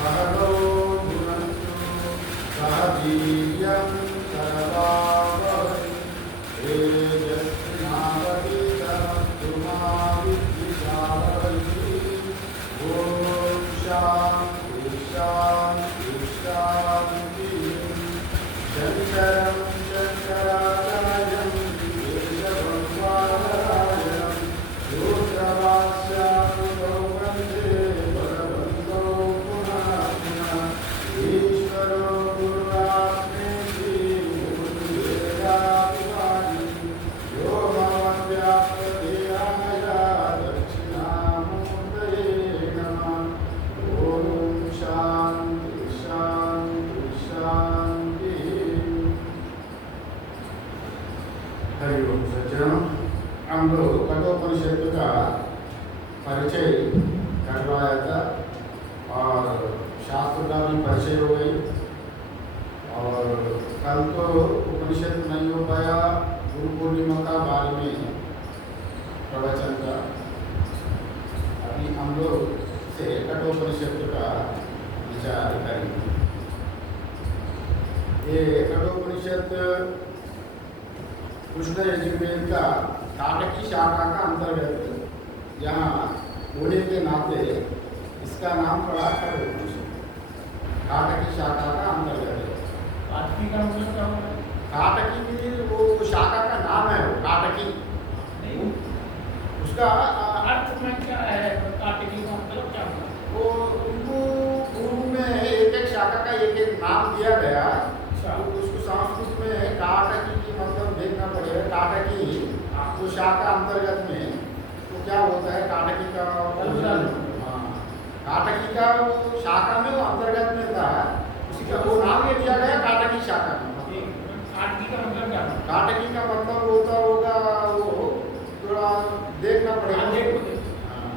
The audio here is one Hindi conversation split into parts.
सहनो भुनक्तु सह वीर्यं करवावहै तेजस्विनावधीतमस्तु मा विद्विषावहै। ॐ शान्ति शान्ति शान्तिः। शङ्करं शङ्कराचार्यं केशवं बादरायणं रुद्रवास्यानुगौ वन्दे भगवन्तो पुनः पुनः। ईश्वरो गुरुरात्मेति मूर्तिभेदाभिमानी व्योमवद्व्याप्तदेहाय दक्षिणामूर्तये नमः। ॐ शान्ति शान्ति शान्तिः। हरि ओम सज्जनों, हम लोग कठोपनिषद का परिचय करवाया था और शास्त्र का भी परिचय हो गई। और कल तो उपनिषद नहीं हो पाया, गुरु पूर्णिमा का बाद में प्रवचन का। अभी हम लोग से कठोपनिषद का विचार करेंगे। ये कठोपनिषद कृष्ण यजुर्वेद का काटकी शाखा का अंतर्गत यहाँ होने के नाते इसका नाम पड़ा कठोपनिषद। काटकी शाखा का अंतर्गत है। काटकी का मतलब क्या होता है? काटकी भी वो शाखा का नाम है, वो काटकी नहीं, उसका अर्थ में क्या है? काटकी का मतलब क्या होता है? वो उनको पूर्व में एक एक शाखा का एक एक नाम दिया गया। अच्छा। तो उसको संस्कृत में काटकी की मतलब देखना पड़ेगा। काटकी तो शाखा अंतर्गत में तो क्या होता है काटकी का? हाँ, काटकी का वो शाखा में वो अंतर्गत में था, उसी का वो नाम ये दिया गया काटकी शाखा में। काटकी का मतलब क्या है? काटकी का मतलब होता होगा वो थोड़ा देखना पड़ेगा। हाँ, देखो। हाँ,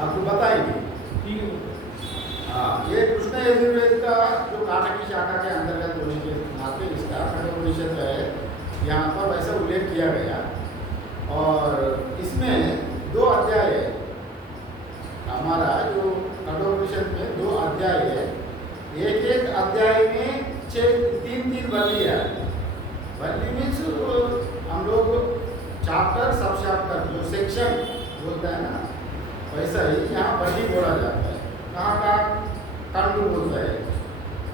आपको बताएंगे। ठीक है। हाँ, ये कृष्ण यजुर्वेद का जो काटकी शाखा के अंतर्गत होने के नाते इसका कठोपनिषद है, यहाँ पर वैसा उल्लेख किया गया। और इसमें 2 अध्याय है। हमारा जो कठोपनिषद में 2 अध्याय है। एक एक अध्याय में 3 वल्ली है। वल्ली मीन्स हम लोग चैप्टर सब चैप्टर जो सेक्शन बोलते हैं ना, वैसा ही यहाँ वल्ली बोला जाता है। कहाँ का खंड बोलता है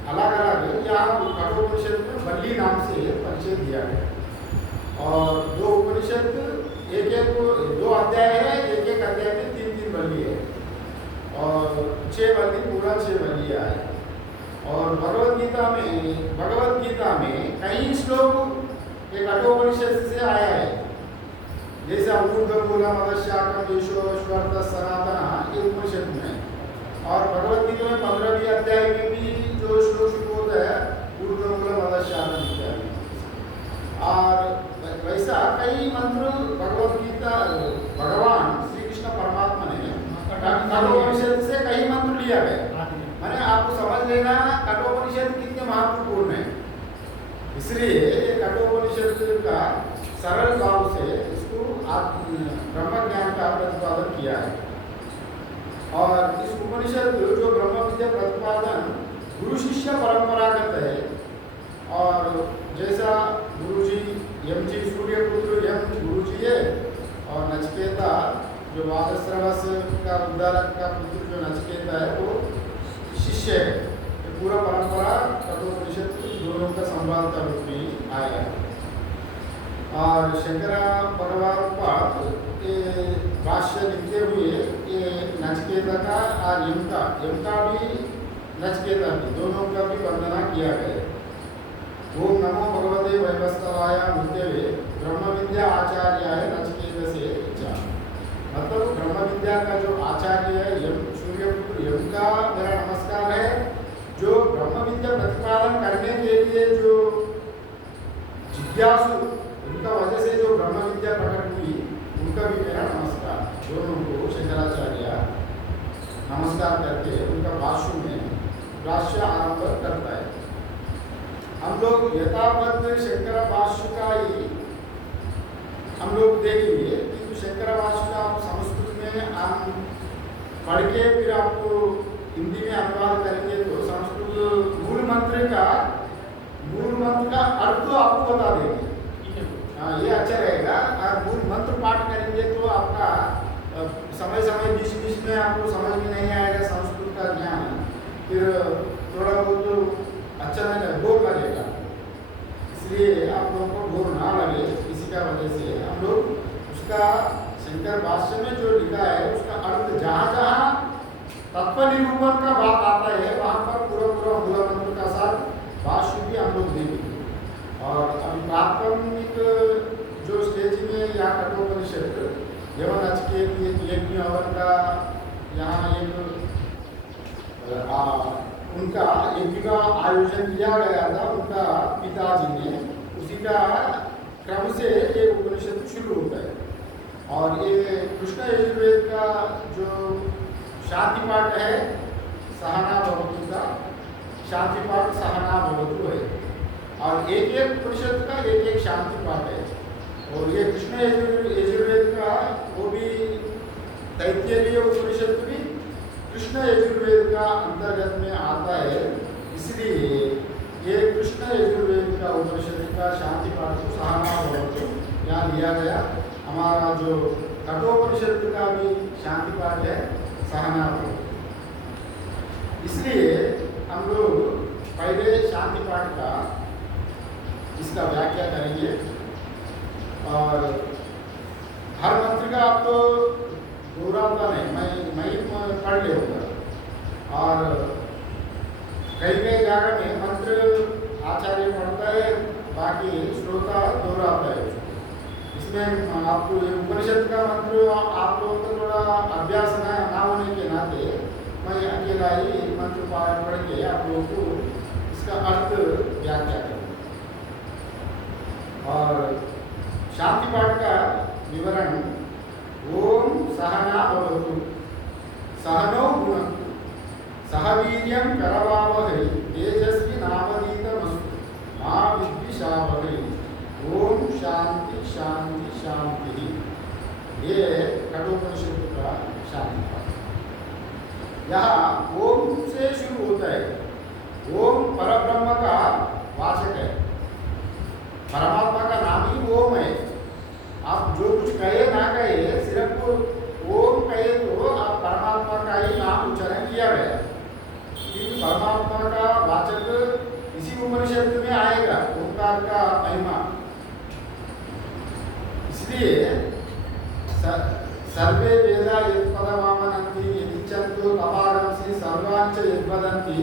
अलग अलग। यहाँ कठोपनिषद में वल्ली नाम से परिचय दिया गया। और 2 उपनिषद एक 2 अध्याय है, एक एक अध्याय में 3 वल्ली है और 6 वल्ली, पूरा 6 वल्लियाँ है। और भगवद गीता में कई श्लोक एक कठोपनिषद से आया है, जैसे ऊर्ध्वमूलम् अधश्चाकम् ईशो श्वर्तः सनातनः, ये उपनिषद में। और भगवद गीता में 15वीं अध्याय में भी जो श्लोक शुरू होता है ऊर्ध्वमूलम् अधश्चाकम् इत्यादि। और वैसा कई मंत्र भगवान श्री कृष्ण परमात्मा ने कठोपनिषद से कई मंत्र लिया गया। मैंने आपको समझ लेना कठोपनिषद कितने महत्वपूर्ण है। इसलिए कठोपनिषद का सरल भाव से इसको ब्रह्म ज्ञान का प्रतिपादन किया है। और इस उपनिषद जो ब्रह्म विद्या प्रतिपादन गुरु शिष्य परंपरागत है। और जैसा गुरुजी यमजी सूर्यपुत्र यम गुरुजी है, और नचिकेता जो वादश्रवस का उद्धारक का पुत्र जो नचिकेता है वो शिष्य है। ये पूरा परंपरा कठोपनिषद दोनों का संभालता रूप में आया। और शंकरा भगवान ये भाष्य लिखते हुए ये नचिकेता का और यम का भी नचिकेता भी दोनों का भी वर्णना किया गया। ओम नमो भगवते वैवस्वताय मृत्यवे ब्रह्म विद्या आचार्याय नचिकेत से चा। मतलब ब्रह्म विद्या का जो आचार्य है यम सूर्यपुत्र यम का मेरा नमस्कार है। जो ब्रह्म विद्या प्रतिपादन करने के लिए जो जिज्ञासु उनका वजह से जो ब्रह्म विद्या प्रकट हुई उनका भी मेरा नमस्कार। दोनों को शंकराचार्य नमस्कार करके उनका भाष्य में भाष्य आरंभ करता है। हम लोग यथावत शंकर भाष्य का ही हम लोग देखेंगे, किंतु शंकर भाष्य का आप संस्कृत में हम पढ़ के फिर आपको हिंदी में आपको समझ में नहीं आएगा संस्कृत का ज्ञान, फिर थोड़ा बहुत अच्छा नहीं लगे, बोर लगेगा। इसलिए आप लोगों को बोर ना लगे, इसी का वजह से हम लोग उसका शंकर भाष्य में जो लिखा है उसका अर्थ जहाँ जहाँ तत्व निरूपण का बात आता है वहाँ पर पूरा पूरा मूल मंत्र का साथ भाष्य भी हम लोग देंगे। और अभी प्राथमिक जो स्टेज में या कठोपनिषद यवन नचिकेत यज्ञ हवन का यहाँ एक उनका यज्ञ का आयोजन किया गया था उनका पिताजी ने, उसी का क्रम से ये उपनिषद शुरू होता है। और ये कृष्ण यजुर्वेद का जो शांति पाठ है सहना भवतु का, शांति पाठ सहना भवतु है, और एक एक उपनिषद का एक एक शांति पाठ है। और ये कृष्ण यजुर्वेद का वो भी तैत्तिरीय उपनिषद भी कृष्ण यजुर्वेद का अंतर्गत में आता है, इसलिए ये कृष्ण यजुर्वेद का उपनिषद का शांति पाठ को सहना भवतु यहाँ लिया गया। हमारा जो कठोपनिषद का भी शांति पाठ है सहना भवतु। इसलिए हम लोग पहले शांति पाठ का इसका व्याख्या करेंगे, और हर मंत्र का आपको दोहराता नहीं, मैं पढ़ ले होगा। और कई कई जगह में मंत्र आचार्य पढ़ता है, बाकी श्रोता दोहराता है। इसमें आपको उपनिषद का मंत्र आप लोगों को थोड़ा अभ्यास ना होने के नाते मैं अकेला ही मंत्र पढ़ के आप लोगों को इसका अर्थ व्याख्या करूँ। और शांति पाठ का विवरण, ओम सहना भवतु सहनौ भुनक्तु सह वीर्यं करवावहै तेजस्वी नावधीतमस्तु मा विद्विषावहै ओम शांति शांति शांति। ये कठोपनिषद का शांति पाठ। यहाँ ओम से शुरू होता है। ओम परब्रह्म का वाचक है, परमात्मा का नाम ही ओम है। आप जो कुछ कहे ना कहे, सिर्फ ओम कहे तो आप परमात्मा का ही नाम उच्चारण किया गया, क्योंकि परमात्मा का वाचक इसी उपनिषद में आएगा, ओंकार का महिमा। इसलिए सर्वे वेदा यत्पदमामनन्ति यदिच्छन्तो तपारंसि सर्वांच यद्वदन्ति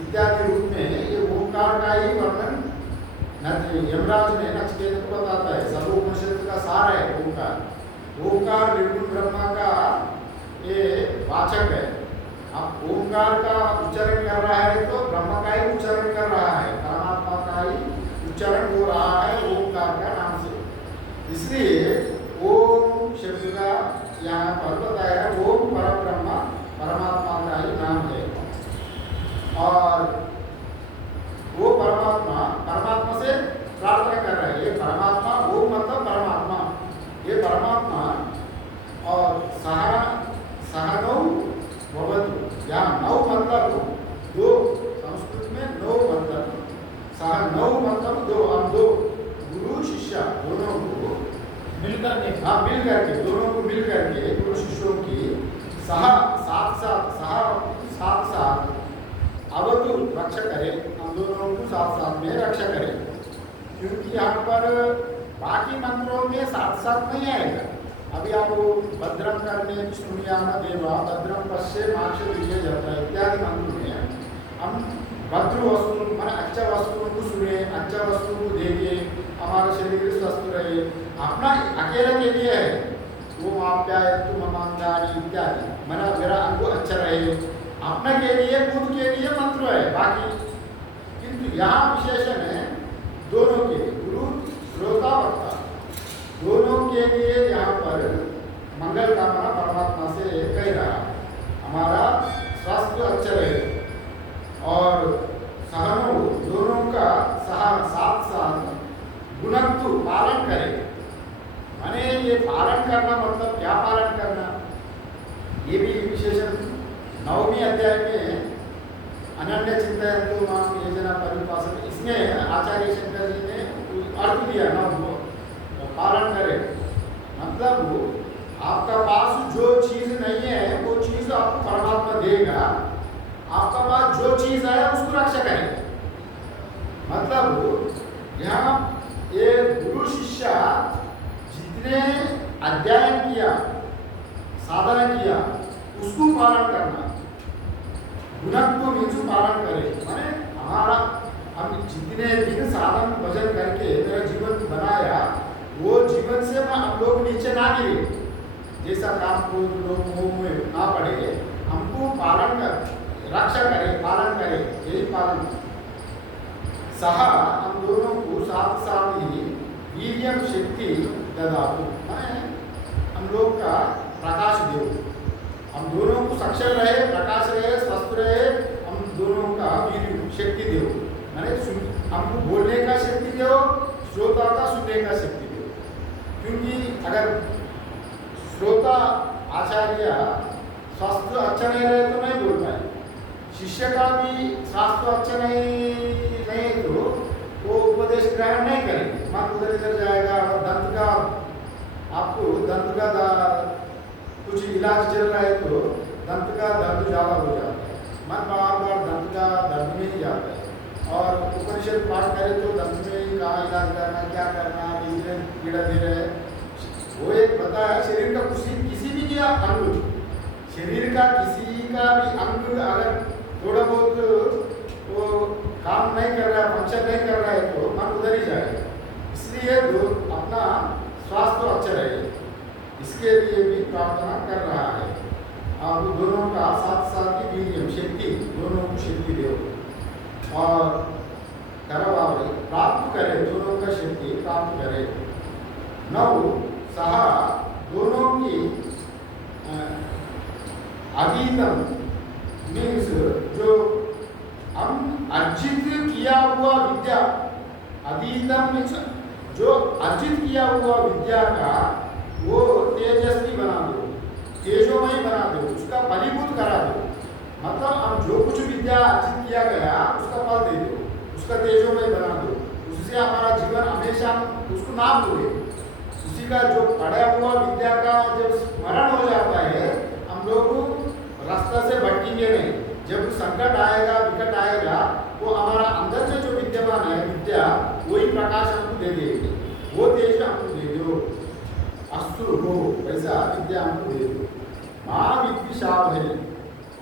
इत्यादि रूप में ये ओंकार का ही वर्णन यमराज ने नचिकेत को बताता है। सर्वोपनिषद का सार है ओंकार। ओंकार निर्गुण ब्रह्मा का ये वाचक है। अब ओंकार का उच्चारण कर रहा है तो ब्रह्म का ही उच्चारण कर रहा है, परमात्मा का ही उच्चारण हो रहा है ओंकार का नाम से। इसलिए ओम शब्द का यहाँ पर बताया ओम परब्रह्म परमात्मा का ही नाम है। और वो परमात्मा से प्रार्थना कर रहे हैं। ये परमात्मा, वो मतलब परमात्मा, ये परमात्मा। और सहनौ भवतु, यहाँ नौ मतलब दो, संस्कृत में नौ मतलब, सहनौ मतलब दो, हम दो गुरु शिष्य दोनों को मिलकर के, हाँ मिल करके, दोनों को मिल करके गुरु शिष्यों की साथ साथ अवधु रक्षा करें, हम दोनों को साथ साथ में रक्षा करें। क्योंकि यहाँ पर बाकी मंत्रों में साथ साथ नहीं आएगा। अभी आप भद्रम करने सुनियाम देवा भद्रम पश्ये माक्षे जाता है इत्यादि मंत्र में हम भद्र वस्तु मान अच्छा वस्तुओं को सुने, अच्छा वस्तु को देखे, हमारा शरीर स्वस्थ रहे, अपना अकेले के लिए है वो आप्यायतु ममांगानि इत्यादि, मेरा अंग अच्छा रहे, अपने के लिए खुद के लिए मंत्र है बाकी। किंतु यहाँ विशेषण है दोनों के, गुरु श्रोता वक्ता दोनों के लिए यहाँ पर मंगल कामना परमात्मा से कह रहा, हमारा स्वास्थ्य अच्छा रहे। और सहनो दोनों का साथ साथ गुणत्व पालन करे। माने ये पालन करना मतलब क्या पालन करना, ये भी विशेषण 9वें अध्याय में अनन्य चिंतयन्तु माम ये जना परिपासते, इसमें आचार्य शंकर जी ने अर्थ दिया ना, पालन करे मतलब आपका पास जो चीज नहीं है वो चीज आपको परमात्मा देगा, आपका पास जो चीज है उसको रक्षा करेगा। मतलब यहाँ ये गुरु शिष्य जितने अध्ययन किया, साधना किया, उसको पालन करना, गुणत्व मीन्स पालन करे। माने हमारा हम जितने दिन साधन भजन करके मेरा जीवन बनाया, वो जीवन से हम लोग नीचे ना गिरे, जैसा काम को लोग मुंह में ना पड़े, हमको पालन कर रक्षा करे, पालन करे, यही पालन। सह हम दोनों को साथ साथ ही वीर्यम शक्ति ददातु, माने हम लोग का प्रकाश दो, हम दोनों को सक्षम रहे, प्रकाश रहे, स्वस्थ रहे, हम दोनों का वीर्य शक्ति दो, माने हमको बोलने का शक्ति दो, श्रोता का सुनने का शक्ति दो। क्योंकि अगर श्रोता आचार्य स्वास्थ्य अच्छा नहीं रहे तो नहीं बोल पाए, शिष्य का भी स्वास्थ्य अच्छा नहीं तो वो उपदेश ग्रहण नहीं करेंगे, मन उधर इधर जाएगा। और दंत का आपको दंत का कुछ इलाज चल रहा है तो दंत का दर्द ज़्यादा हो जाता है, मन बार बार दंत का दर्द में ही जाता है। और उपनिषद पाठ करें तो दंत में कहाँ इलाज करना, क्या करना, किसने पीड़ा दे रहे हैं, वो एक बताया। शरीर का किसी भी क्या अंग, शरीर का किसी का भी अंग अगर थोड़ा बहुत वो काम नहीं कर रहा है, फंक्शन नहीं कर रहा है तो मन उधर ही जाएगा। इसलिए अपना स्वास्थ्य अच्छा रहे, इसके लिए भी प्रार्थना कर रहा है। और दोनों का साथ साथ ही वीर्यम शक्ति, दोनों को शक्ति दो और करवावे, प्राप्त करे, दोनों का शक्ति प्राप्त करे। नौ सह दोनों की अधीतम मीन्स जो हम अर्जित किया हुआ विद्या, अधीतम मीन्स जो अर्जित किया हुआ विद्या का वो तेजस्वी बना दो, तेजोमय बना दो, उसका फलीभूत करा दो। मतलब हम जो कुछ विद्या अर्जित किया गया उसका फल दे दो, उसका तेजोमय बना दो, उससे हमारा जीवन हमेशा उसको नाम दोगे। उसी का जो पढ़ा हुआ विद्या का जब स्मरण हो जाता है, हम लोग रास्ता से भटकेंगे नहीं। जब संकट आएगा, विकट आएगा, वो हमारा अंदर से जो विद्यमान है विद्या, वही प्रकाश हमको दे देगी, वो तेज हमको दे दो, अस्तु हो वैसा विद्या हमको दे दो। माँ विद्विषावहै,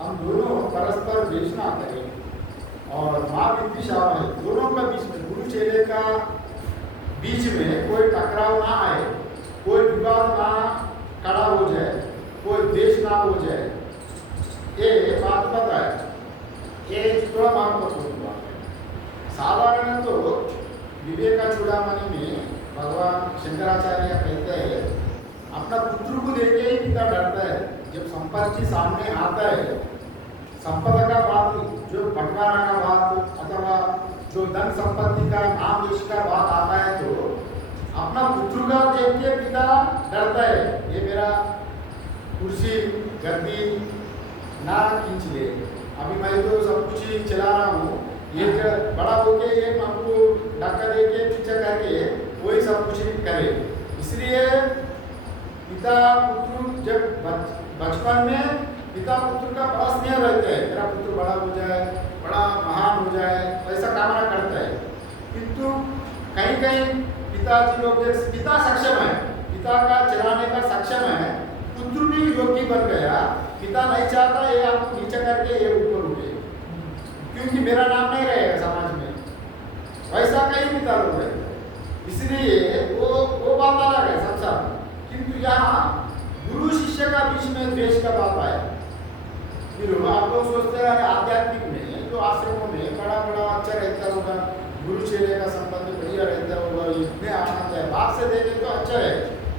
हम दोनों परस्पर द्वेष ना करें। और माँ विद्विषावहै, दोनों का बीच में, गुरु चेले का बीच में कोई टकराव ना आए, कोई विवाद ना खड़ा हो जाए, कोई द्वेष ना हो जाए, ये बात बताए। ये थोड़ा महत्वपूर्ण बात है। साधारण तो विवेका चूड़ामणि में भगवान शंकराचार्य कहते हैं, अपना पुत्र को लेके ही पिता डरता है। जब संपत्ति सामने आता है, संपदा का बात, जो बंटवारा का बात अथवा जो धन संपत्ति का नाम यश का बात आता है तो अपना पुत्र का देख के पिता डरता है, ये मेरा कुर्सी गद्दी ना खींच ले, अभी मैं तो सब कुछ ही चला रहा हूँ, एक बड़ा होके एक हमको धक्का दे के पीछे करके वही सब कुछ करे। इसलिए पिता पुत्र जब बचपन में पिता पुत्र का बड़ा स्नेह रहता है, मेरा पुत्र बड़ा हो जाए, बड़ा महान हो जाए, ऐसा कामना करता है। किंतु कहीं कहीं पिताजी लोग, पिता सक्षम है, पिता का चलाने का सक्षम है, पुत्र भी योगी बन गया, पिता नहीं चाहता ये आपको नीचे करके ये ऊपर उठे, क्योंकि मेरा नाम नहीं रहेगा समाज में, वैसा कई पिता लोग हैं। इसलिए वो बात अलग है संसार। किंतु यहाँ गुरु शिष्य का बीच में द्वेष का बात आया। फिर आप लोग सोचते हैं आध्यात्मिक में जो आश्रमों में बड़ा बड़ा अच्छा रहता होगा, गुरु चेले का संबंध बढ़िया रहता होगा, इतने आनंद है, बात से देखें तो अच्छा है।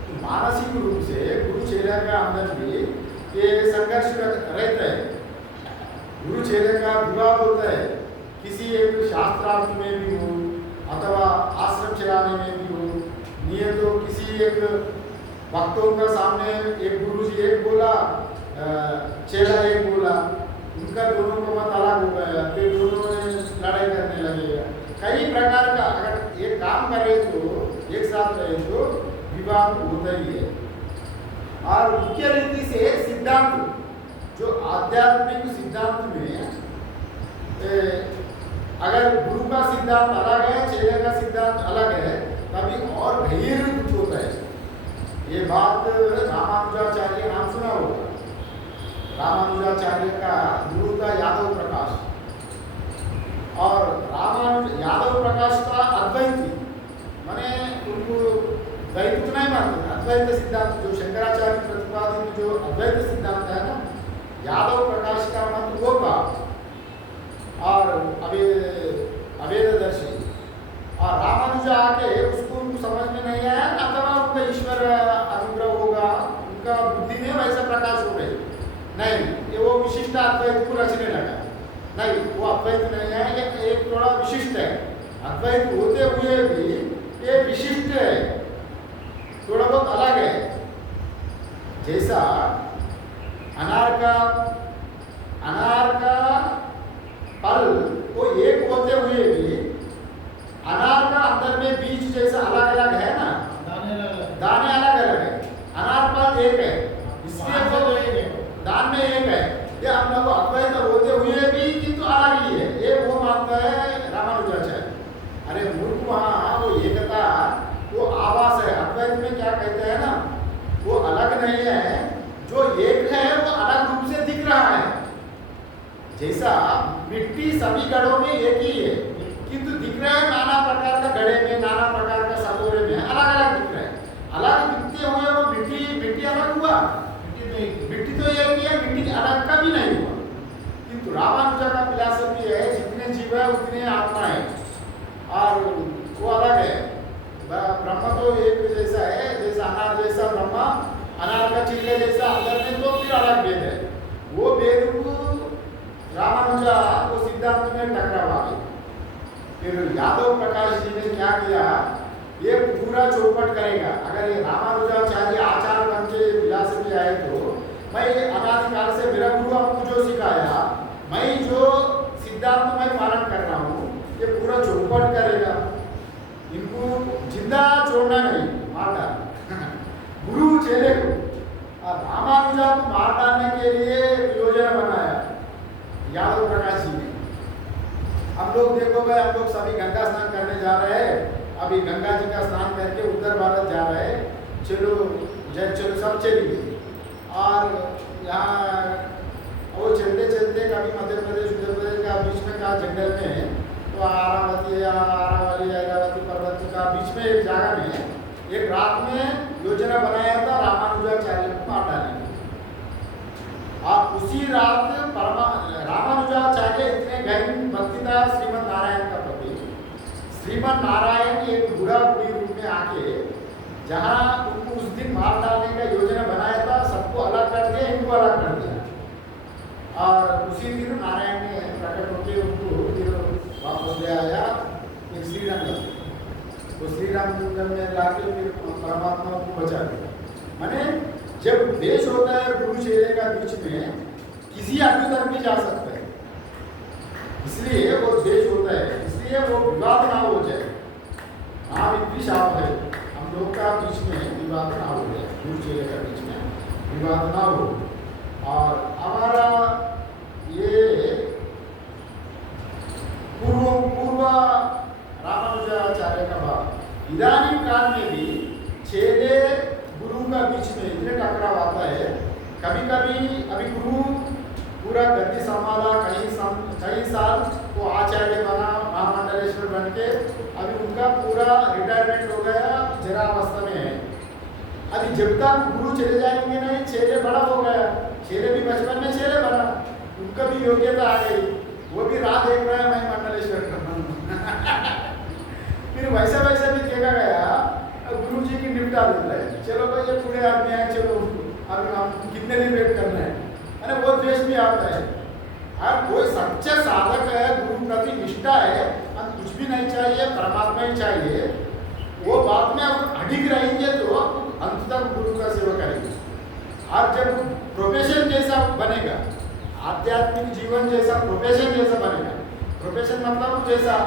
तो मानसिक रूप से गुरु चेले का अंदर भी ये संघर्ष रहता है। गुरु चेले का विवाद होता है, किसी एक शास्त्रार्थ में भी हो अथवा आश्रम चलाने में भी हो, नहीं तो किसी एक भक्तों का सामने एक गुरुजी एक बोला, चेला एक बोला, उनका दोनों को मत अलग हो गया, फिर दोनों ने लड़ाई करने लगेगा। कई प्रकार का अगर एक काम करे तो एक साथ रहे तो विवाद होता ही है। और मुख्य रीति से सिद्धांत, जो आध्यात्मिक सिद्धांत में अगर गुरु का सिद्धांत अलग है, चेले का सिद्धांत अलग है, तभी और गहीर दुख होता है। ये बात रामानुजाचार्य नाम सुना होगा। रामानुजाचार्य का गुरु था यादव प्रकाश, और यादव प्रकाश का अद्वैती, माने उनको द्वैत नहीं मानते, अद्वैत सिद्धांत जो शंकराचार्य प्रतिपादित जो अद्वैत सिद्धांत है ना, यादव प्रकाश का मत वो था, और अवेददर्शी, और रामानुजा आके उसको समझ में नहीं आया, अथवा उनका ईश्वर अनुग्रह होगा, उनका बुद्धि में वैसा प्रकाश हो गई नहीं, ये वो विशिष्ट अद्वैत को रचने लगा। नहीं, वो अद्वैत नहीं है, ये एक थोड़ा विशिष्ट है। अद्वैत होते हुए भी ये विशिष्ट है, थोड़ा बहुत अलग है। जैसा अनार का फल वो एक होते हुए भी अनार का अंदर में बीज जैसा अलग अलग है ना, दाने अलग अलग है, अनार फल एक है, इसलिए तो दान में एक है। ये हम लोग अद्वैत होते हुए भी किंतु अलग ही है, ये वो मानता है रामानुजाचार्य। अरे मूर्ख, वहाँ वो एकता वो आवास है। अद्वैत में क्या कहते हैं ना, वो अलग नहीं है, जो एक है वो अलग रूप से दिख रहा है। जैसा मिट्टी सभी घड़ों में एक ही है, किंतु दिख रहा है नाना प्रकार का घड़े में, नाना प्रकार का सतोरे में अलग अलग दिख रहा है। अलग दिखते हुए वो मिट्टी अलग हुआ, मिट्टी तो एक ही है, मिट्टी अलग का भी नहीं हुआ। किंतु रामानुजा का फिलॉसफी है, जितने जीव है उतने आत्मा है, और वो अलग है। ब्रह्म तो एक जैसा है, जैसा अनार जैसा ब्रह्म, अनार का चिल्ले जैसा अंदर में, तो फिर अलग भेद है। वो भेद को रामानुजा वो सिद्धांत में टकरावा गई। फिर यादव प्रकाश जी ने क्या किया, ये पूरा चौपट करेगा। अगर ये रामानुजाचार्य आचार बन के फिलॉसफी आए तो मैं अनादिकाल से मेरा गुरु आपको जो सिखाया, मैं जो सिद्धांत में पालन कर रहा हूँ, ये पूरा चौपट करेगा। इनको जिंदा छोड़ना नहीं, मार डाल गुरु चेले को। और रामानुजा को मार डालने के लिए योजना बनाया यादव प्रकाश जी ने। हम लोग देखो भाई, हम लोग सभी गंगा स्नान करने जा रहे हैं, अभी गंगा जी का स्नान करके उत्तर भारत जा रहे हैं, चलो सब चलिए। और यहाँ वो चलते चलते कभी मध्य प्रदेश उत्तर प्रदेश का बीच में का जंगल में, तो आरावती ऐरावती पर्वत का बीच में एक जगह में एक रात में योजना बनाया था रामानुजाचार्य को मार डालने की। और उसी रात रामानुजाचार्य इतने गहन भक्ति था श्रीमद नारायण का प्रति। श्रीमद नारायण एक बुरा बुरी रूप में आके जहाँ उनको उस दिन मार डालने का योजना बनाया था, सबको अलग कर दिया, इनको अलग कर दिया। और उसी दिन नारायण ने प्रकट होकर उनको फिर वापस ले आया फिर श्रीरंगम। तो श्रीरंगम में लाके फिर परमात्मा को बचा दिया। माने जब देश होता है गुरु चेले का बीच में, किसी आदमी तक भी जा सकता है, इसलिए वो देश होता है, इसलिए वो विवाद ना हो जाए। हाँ, विशाप है, हम लोग का बीच में विवाद ना हो जाए, गुरु चेले का बीच में विवाद ना हो। और हमारा ये पूर्व रामानुजाचार्य का भाव इदानीं काल में भी चेले गुरु का बीच में इतने टकराव आता है। कभी कभी अभी गुरु पूरा गद्दी संभाला, कई साल वो आचार्य बना, महामंडलेश्वर बन के, अभी उनका पूरा रिटायरमेंट हो गया, जरा अवस्था में है। अभी जब तक गुरु चले जाएंगे नहीं, चेले बड़ा हो गया, चेले भी बचपन में चेले बना, उनका भी योग्यता आ गई, वो भी राह देख रहा है मैं मंडलेश्वर का फिर वैसा वैसा भी देखा गया, गुरु जी की निपटा देता है, चलो भाई ये पूरे आदमी आए, चलो अभी हम कितने दिन वेट करना है, अरे वो द्वेष भी आता है। और कोई सच्चा साधक है, गुरु प्रति निष्ठा है, और कुछ भी नहीं चाहिए, परमात्मा ही चाहिए, वो बात में आप अडिग रहेंगे तो अंत तक गुरु का सेवा करेंगे। और जब प्रोफेशन जैसा बनेगा, आध्यात्मिक जीवन जैसा प्रोफेशन जैसा बनेगा, प्रोफेशन मतलब जैसा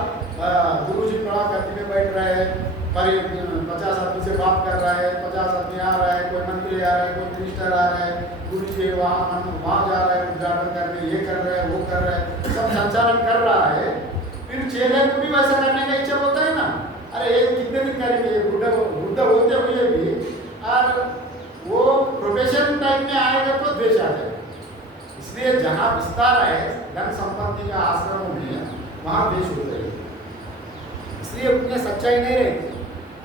गुरु जी पढ़ा करती में बैठ रहे हैं, 50 आदमी से बात कर रहा है, 50 आदमी आ रहा है, कोई मंत्री आ रहा है, कोई मिनिस्टर आ रहा है, गुरु जी वहाँ जा रहा है उद्घाटन करने, ये कर रहा है, वो कर रहा है, सब संचालन कर रहा है। फिर चेले को भी वैसा करने का इच्छा होता है ना, अरे ये कितने दिन करेंगे, बुढ़ा होते हुए भी, और वो प्रोफेशन टाइम में आएगा तो द्वेष आ जाएगा। इसलिए जहाँ विस्तार है धन संपत्ति का आश्रमों में, वहाँ द्वेष होता है, इसलिए उतने सच्चाई नहीं रहती,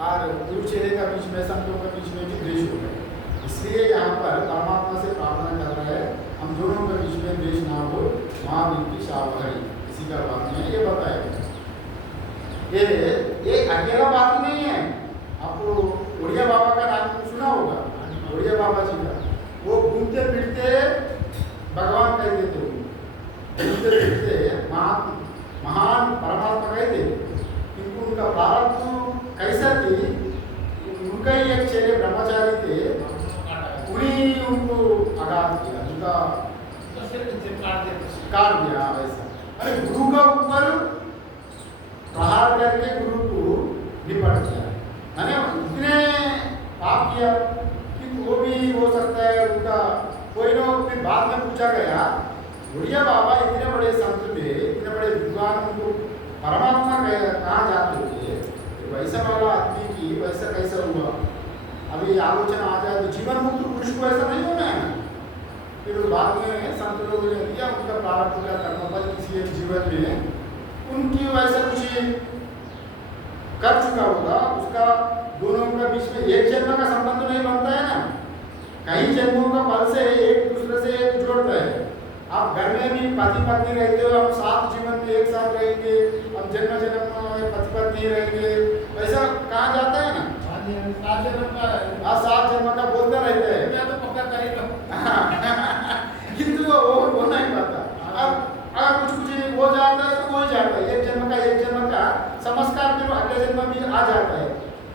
और गुरु चेले का बीच में, संतों के बीच में भी द्वेष होता है। इसलिए यहाँ पर परमात्मा से प्रार्थना कर रहा है, हम दोनों के बीच में द्वेष ना हो, माँ की सावधानी, किसी का बात नहीं है, ये बताएगा। ये अकेला बात नहीं है, आपको उड़िया बाबा का नाम सुना होगा, उड़िया बाबा जी का, वो घूमते फिरते भगवान कह देते हो, घूमते फिरते महान परमात्मा कह देते, क्योंकि उनका प्रारब्ध कैसा थी, उनका ही एक चेले ब्रह्मचारी थे, उन्हीं उनको आघात किया, उनका काट दिया वैसा। अरे गुरु का ऊपर प्रहार करके गुरु को निपट दिया, मैंने इतने पाप किया कि वो भी हो सकता है उनका कोई ना, फिर बाद में पूछा गया, उड़िया बाबा इतने बड़े संत थे, इतने बड़े विद्वान, उनको परमात्मा कहाँ जाते थे, वैसा वाला आदमी की वैसा कैसा हुआ। अभी आलोचना आ जाए तो जीवन मुक्त पुरुष को ऐसा नहीं होना है। फिर बाद में संत लोगों ने दिया, उनका प्रारब्ध का कर्मफल किसी एक जीवन में उनकी वैसा कुछ कर चुका होगा, उसका दोनों का बीच में एक जन्म का संबंध नहीं बनता है ना, कई जन्मों का फल से एक दूसरे से जुड़ता है। आप घर में भी पति पत्नी रहते हो, हम साथ जीवन में एक साथ रहेंगे, हम जन्म जन्म में पति पत्नी रहेंगे, वैसा कहा जाता है ना, 7 जन्म का, 7 जन्म का बोलते रहते हैं, मैं तो पक्का करेगा किंतु वो नहीं पता। अब अगर कुछ हो जाता है तो हो जाता है, एक जन्म का संस्कार फिर अगले जन्म भी आ जाता है,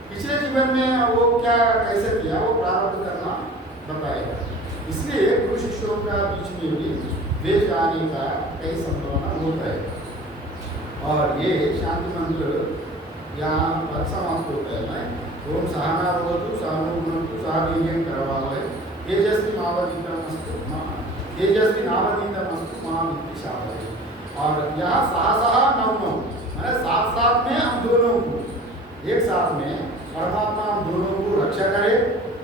पिछले जीवन में वो क्या कैसे किया वो प्रारब्ध करना बताएगा। इसलिए गुरु शिष्यों का बीच में भी द्वेष आने का कई संभावना होता है। और ये शांति मंत्र यहाँ पर समाप्त होता है। ओम सहना भवतु सहनो भुनक्तु सह वीर्यं करवावहै तेजस्वी नावनीतमस्तु मा विद्विषावहै। और यहाँ साथ मैंने साथ में हम दोनों को एक साथ में परमात्मा हम दोनों को रक्षा करे,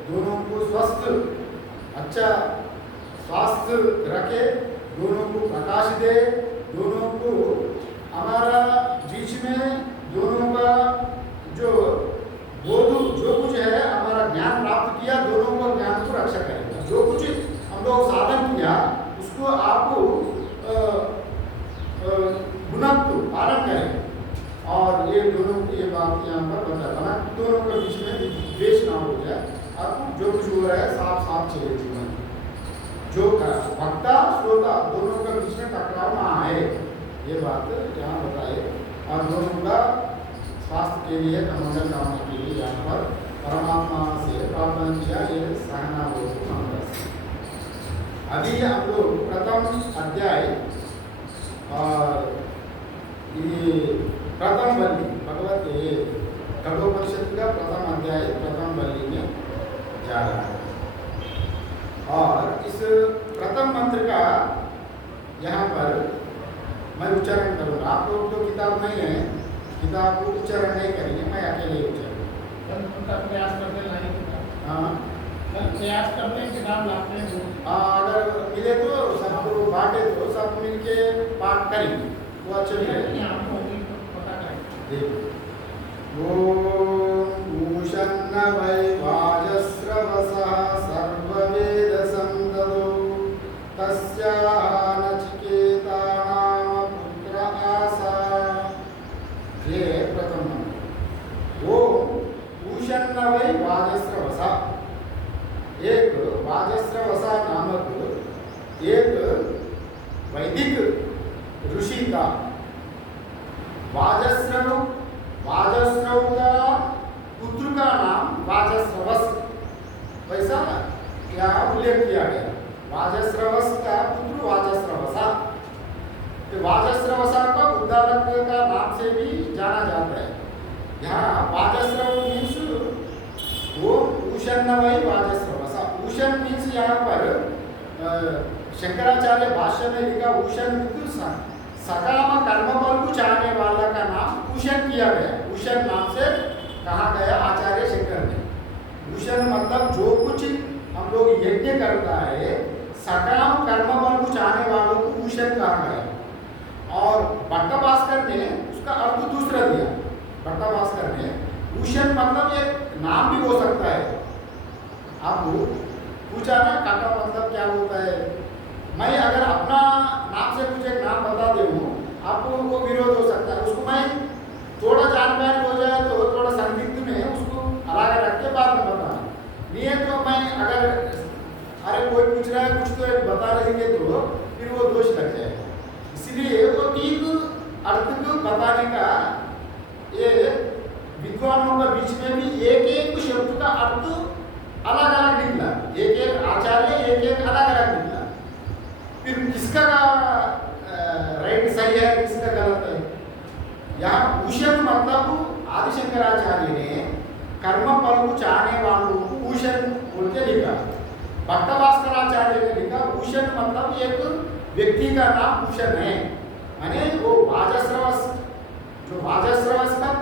दोनों को स्वस्थ अच्छा स्वास्थ्य रखे, दोनों को प्रकाश दे, दोनों को हमारा बीच में दोनों का जो बोध जो कुछ है हमारा ज्ञान प्राप्त किया, दोनों को ज्ञान को रक्षा करेगा। जो कुछ हम लोग साधन किया उसको आपको गुणत्व पालन करें। और ये दोनों की ये बात यहाँ पर बताना, दोनों के बीच में द्वेष ना हो जाए, आपको जो कुछ हो रहा है साफ साफ चले जीवन, जो वक्ता श्रोता दोनों के बीच में टकराव ना आए, ये बात यहाँ बताए। और दोनों का स्वास्थ्य के लिए मंगल कामना के लिए यहाँ पर परमात्मा से प्रार्थना किया, ये सहना भवतु मंगल। अभी हम लोग प्रथम अध्याय और ये प्रथम बल्ली भगवत खगोपनिषद का प्रथम अध्याय प्रथम बल्ली में जा रहा है। और इस प्रथम मंत्र का यहाँ पर मैं उच्चारण करूँगा। आप लोग तो किताब नहीं है, किताब को उच्चारण नहीं करेंगे, मैं अकेले उच्चारण प्रयास करते नहीं। हाँ प्रयास करते हैं, किताब लाते हैं। अगर मिले तो सबको बांटे तो सब मिलके पाठ करेंगे वो अच्छे मिलेगा। ओम ऊषन्न वै वाजस्रवसः सर्ववेदसंददो तस्याः नचिकेतानां पुत्र आसा। ये प्रथम मंत्र। ओम ऊषन्न वै वाजस्रवसः, एक वाजस्रवसा नामक एक वैदिक ऋषि का, वाजस्रव का पुत्र का नाम वाजस्रवस, वैसा यहाँ उल्लेख किया गया। वाजस्रवस का पुत्र वाजस्रवसा, तो वाजस्रवसा को उद्धारक का नाम से भी जाना जाता है। यहाँ वाजस्रव मीन्स वो ऊषण्णवै वाजस्रव। ऊषण मीन्स यहाँ पर शंकराचार्य भाष्य में लिखा ऊषण सकाम कर्म बल को चाहने वाला का नाम ऊषण किया गया। ऊषण नाम से कहा गया आचार्य शंकर ने। ऊषण मतलब जो कुछ हम लोग यज्ञ करता है सकाम कर्म बल को चाहने वालों को ऊषण कहा गया। और भट्टभास्कर ने उसका अर्थ दूसरा दिया। भट्टभास्कर ने ऊषण मतलब एक नाम भी हो सकता है। आप पूछा ना काका मतलब क्या होता है, मैं अगर अपना नाम से कुछ एक नाम बता दूँ आपको वो विरोध हो सकता है। उसको मैं थोड़ा जानकारी हो जाए तो थोड़ा संदिग्ध में उसको अलग रख के बाद में बताना नहीं है। तो मैं अगर अरे कोई पूछ रहा है कुछ तो एक बता रहेंगे तो फिर वो दोष लग जाएगा। इसलिए वो ठीक अर्थ को बताने का ये विद्वानों के बीच में भी एक एक शब्द का अर्थ अलग अलग निकला। एक एक आचार्य एक एक अलग अलग निकला। फिर किसका राइट सही है किसका गलत है। यहाँ ऊषण मतलब आदिशंकराचार्य ने कर्म फल को चाहने वालों को ऊषण बोल के लिखा। भट्टभास्कराचार्य ने लिखा ऊषण मतलब एक व्यक्ति का नाम ऊषण है। यानी वो वाजस्रवस, जो वाजस्रवस का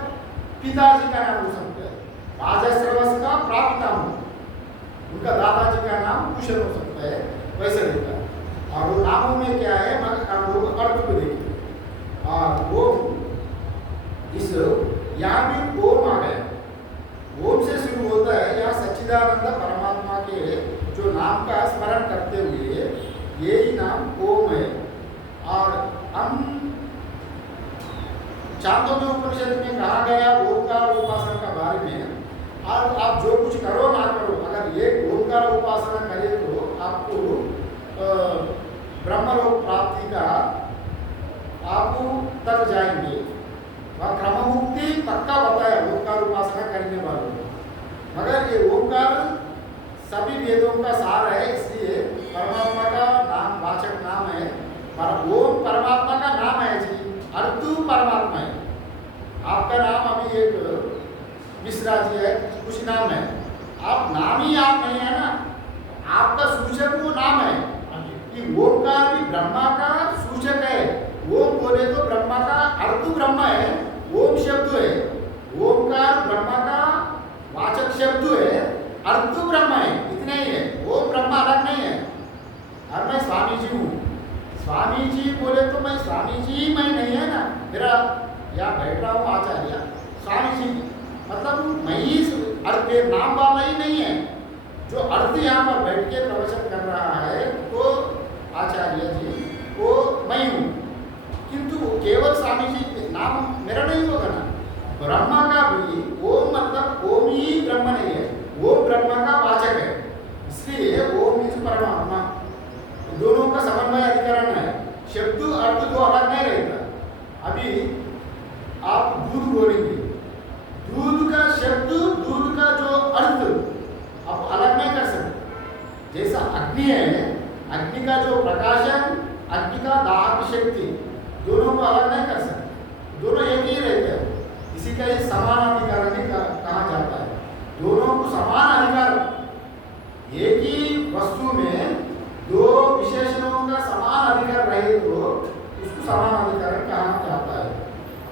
पिताजी का नाम हो सकता है। वाजस्रवस का प्रापितामह उनका दादाजी का नाम ऊषण हो सकता है, वैसे लिखा। और वो नामों में क्या है हम लोग अर्थ को देखिए। और वो इस यहाँ भी ओम आ गया। ओम से शुरू होता है। यहाँ सच्चिदानंद परमात्मा के जो नाम का स्मरण करते हुए यही नाम ओम है। और हम चांदोग्य उपनिषद में कहा गया ओंकार उपासना का बारे में। और आप जो कुछ करो ना करो अगर एक ओंकार उपासना करें तो आपको ब्रह्मलोक प्राप्ति का आप तक जाएंगे। वह क्रम मुक्ति पक्का बताया ओंकार उपासना करने वालों को। मगर ये ओंकार सभी वेदों का सार है। इसलिए परमात्मा का नाम वाचक नाम है। पर ओम परमात्मा का नाम है जी, अर्थ परमात्मा है। आपका नाम अभी एक मिश्रा जी है, कुछ नाम है। आप नाम ही आप नहीं है ना, आपका सूचक वो नाम है कि ओंकार भी ब्रह्मा का सूचक है। ओम बोले तो ब्रह्मा का अर्थ ब्रह्मा है, ओम शब्द है। ओंकार ब्रह्मा का वाचक शब्द है, अर्थ ब्रह्मा है, इतना ही है। ओम ब्रह्मा अलग नहीं है। और मैं स्वामी जी हूँ। स्वामी जी बोले तो मैं स्वामी जी मैं नहीं है ना, मेरा यहाँ बैठ रहा हूँ आचार्य स्वामी जी मतलब मैं ही अर्थ नाम वाला ही नहीं है। जो अर्थ यहाँ पर बैठ के प्रवचन कर रहा है तो आचार्य जी वो मैं हूँ। किंतु केवल स्वामी जी नाम मेरा नहीं होगा ना। ब्रह्मा का भी ओम मतलब ओम ही ब्रह्म नहीं है, वो ब्रह्मा का वाचक है। इसलिए ओम इस परमात्मा दोनों का समन्वय अधिकरण है। शब्द अर्थ दो अलग नहीं रहेगा। अभी आप दूध बोलेंगे, दूध का शब्द दूध का जो अर्थ आप अलग नहीं कर सकते। जैसा अग्नि है, अग्नि का जो प्रकाशन, अग्नि का दाह की शक्ति, दोनों को अलग नहीं कर सकते। दोनों एक ही रहते हैं। इसी का ही समान अधिकार भी कहा जाता है। दोनों को समान अधिकार, एक ही वस्तु में दो विशेषणों का समान अधिकार रहे तो उसको समान अधिकार कहा जाता है।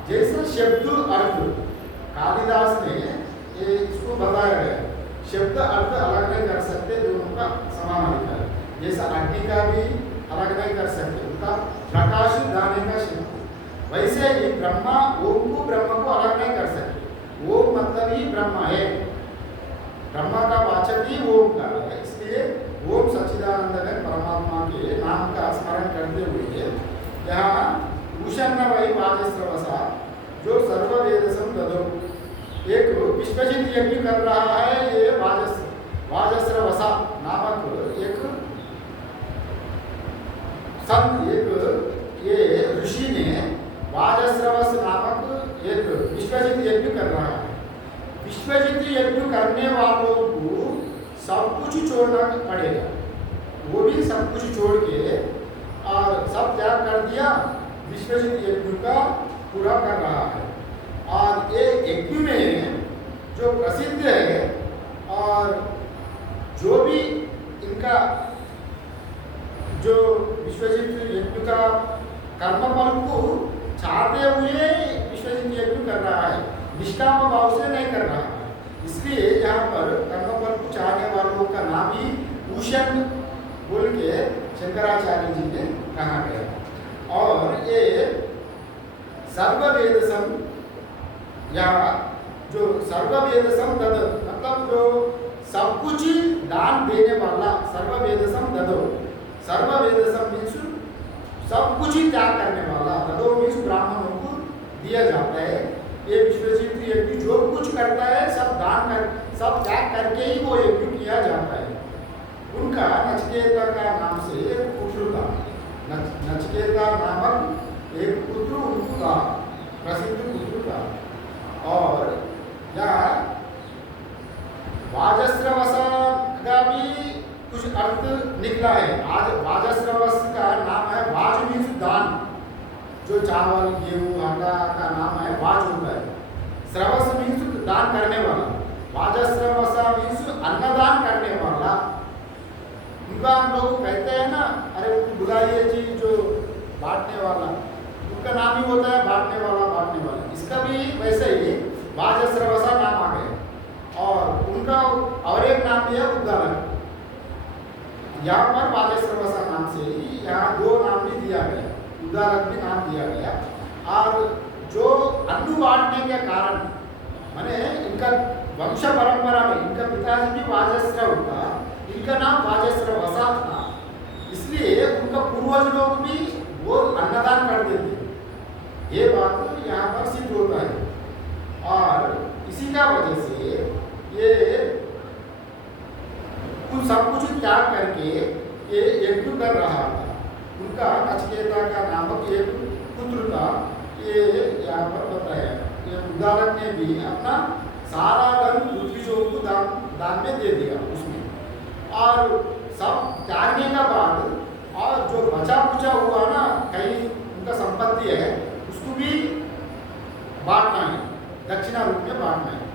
जैसा शब्द अर्थ कालिदास ने ये इसको बताया गया। शब्द अर्थ अलग नहीं कर सकते, दोनों का समान अधिकार। जैसा अग्नि का भी अलग नहीं कर सकते, उनका प्रकाश दाने का शब्द, वैसे ही ब्रह्मा ओम को ब्रह्म को अलग नहीं कर सकते। ओम मतलब ही ब्रह्मा है, ब्रह्मा का वाचक ही ओमकार है। इसलिए ओम सच्चिदानंद ने परमात्मा के नाम का स्मरण करते हुए यहाँ उषन्न वही वाजस्रवसा जो सर्ववेदसं ददौ एक विश्वजित यज्ञ कर रहा है। ये वाजस्रवसा नामक एक संत, एक ये ऋषि ने वाजस्रवस नामक एक विश्वजित यज्ञ कर रहा है। विश्वजित यज्ञ करने वालों को सब कुछ छोड़ना पड़ेगा। वो भी सब कुछ छोड़ के और सब त्याग कर दिया, विश्वजित यज्ञ का पूरा कर रहा है। और ये यज्ञ में जो प्रसिद्ध है और जो भी इनका जो विश्वजित यज्ञ का कर्मफल को चाहते हुए विश्वजित यज्ञ कर रहा है, निष्काम भाव से नहीं कर रहा है। इसलिए यहाँ पर कर्मफल को चाहने वालों का नाम ही भूषण बोल के शंकराचार्य जी ने कहा गया। और ये सर्ववेद सम, या जो सर्ववेद सम दद, मतलब जो सब कुछ दान देने वाला, सर्ववेद सम ददो, सर्ववेद सम मीन्स सब कुछ ही त्याग करने वाला, ददो मीन्स ब्राह्मणों को दिया जाता है। ये विश्वजित यज्ञ जो कुछ करता है सब दान कर, सब त्याग करके ही वो यज्ञ किया जाता है। उनका नचिकेता का नाम से एक पुत्र था, नचिकेता नामक एक पुत्र उनका प्रसिद्ध पुत्र था। और यहाँ वाजस्रवस का भी कुछ अर्थ निकला है। आज वाजस्रवस का नाम है, वाज मीन्स दान, जो चावल गेहूँ आटा का नाम है वाज होता है। श्रवस मीन्स दान करने वाला, वाजस्रवसा मीन्स अन्नदान करने वाला। उनका हम लोग कहते हैं ना, अरे उनको बुलाइए जी, जो बांटने वाला, उनका नाम ही होता है बांटने वाला, बांटने वाला। इसका भी वैसे ही वाजस्रवसा नाम आ गया। और उनका और एक नाम भी है उद्दालक। यहाँ पर वाजस्रवसा नाम से ही यहाँ दो नाम भी दिया गया, उद्दालक भी नाम दिया गया। और जो अन्न बांटने के कारण, माने इनका वंश परंपरा में इनका पिताजी भी वाजस्रव था, इनका नाम वाजस्रवसा था, इसलिए उनका पूर्वज लोग भी वो अन्नदान करते थे। ये बात यहाँ पर सिद्ध होता है। और इसी का वजह से ये उन सब कुछ त्याग करके ये यज्ञ कर रहा था। उनका नचिकेता का नामक एक पुत्र था, ये यहाँ पर बताया। ये उद्दालक ने भी अपना सारा धन पृथ्वीजों को दान में दे दिया उसमें। और सब त्यागने का बाद और जो बचा कुचा हुआ ना, कहीं उनका संपत्ति है, उसको भी बांटना है, दक्षिणा रूप में बांटना है।